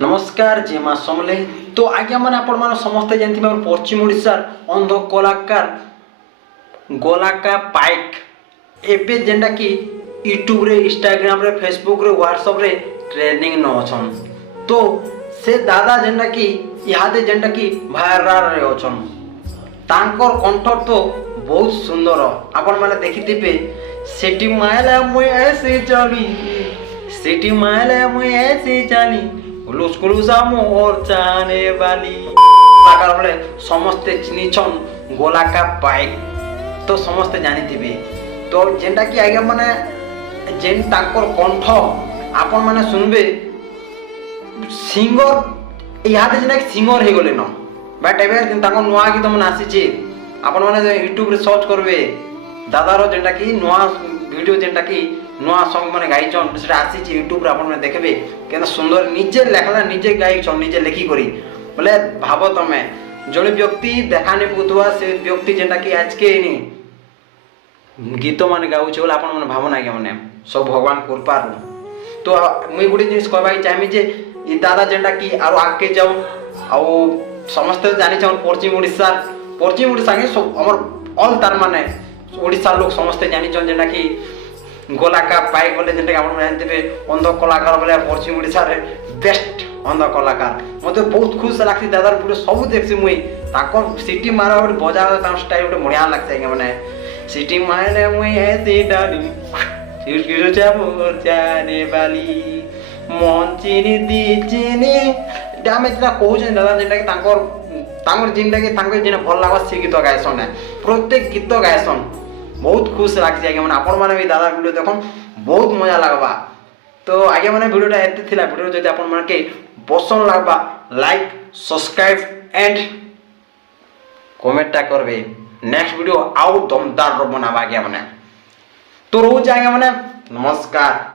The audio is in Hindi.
नमस्कार जय माँ समले। तो आज्ञा मैंने आपण मैंने समस्ते जानते पश्चिम ओडिशार अंध कलाकार गोलाका पाइक एबे जेंटा कि यूट्यूब रे इंस्टाग्राम रे फेसबुक रे व्हाट्सएप रे ट्रेंडिंग न अछन। तो से दादा जेंटा कि इहादे जेंटा कि भाइराल रे अछन। तांकर कंठ तो बहुत सुंदर आपण माने देखिथिबे। सेठी मायला मुई ऐसे चली सिटी मायला मुई ऐसे चली हुलुस कुलुसा मोर जाने वाली आकार बोले समस्ते चिनिछन गोलाका पाइक। तो समस्ते जानिथिबे। तो जेंटा कि आगे माने जेन तांकर कंठ आपण माने सुनबे सिंगर इहादे जेना सिंगर हे गले न बट एबे तांकर नुआ गीत मन आसीचे आपण माने यूट्यूब रे सर्च करबे दादारो जेंटा कि नुआ वीडियो जेंटा कि नुआ सॉन्ग माने गाइछन सेटा आसीचे यूट्यूब रे आपण माने देखबे केना सुंदर निजे लेखला निजे गाइछन निजे लेखि करी बोले भाबो तमे जणे व्यक्ति देखाने पुतवा से व्यक्ति जेंटा कि आज के नी गीत माने गाउछ बोले आपण माने भाबो ना के माने सब भगवान कृपा रु। तो मुई गुडी जिनिस कहबा चाहमी जे ई दादा जेंटा कि आरो आके जाऊ आ समस्त जानि छन पश्चिम ओडिशा के सब हमर ऑल तार माने ओडिशा लोग समस्त जानि छन जेंटा कि गोलाका पाइक बोले जेंटा कि आपण जानथिबे अंध कलाकार बोले पश्चिम ओडिशा रे बेस्ट अंध कलाकार। मते बहुत खुश लागथि दादार वीडियो सब देखछि मुई ताको सिटी मारा बड बजाव ता स्टाइल बड बढ़िया लागथि माने सिटी मारले मुई ऐसे डाली सिर मोर जाने वाली मन चिनी दी चिनी डैमेज ना कहू जे दादा जेंटा कि तांकर जेंटा कि तांकर जेना भल लागो से गीत गायसन प्रत्येक गीत गायसन बहुत खुश लागछि आगे माने आपण माने भी दादा वीडियो देखन बहुत मजा लागबा। तो आगे माने वीडियोटा एते थिला वीडियो जदि आपण माने के पसंद लागबा लाइक सब्सक्राइब एंड कमेंटटा करबे। नेक्स्ट वीडियो आउ दमदार बनाबा आगे माने। तो रोज आगे माने नमस्कार।